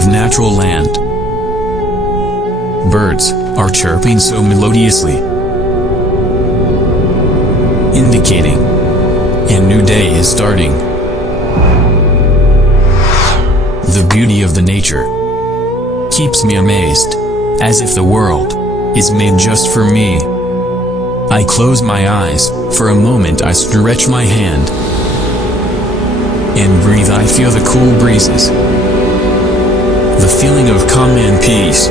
of natural land. Birds are chirping so melodiously, indicating a new day is starting. The beauty of the nature keeps me amazed, as if the world is made just for me. I close my eyes, for a moment I stretch my hand and breathe. I feel the cool breezes, the feeling of calm and peace.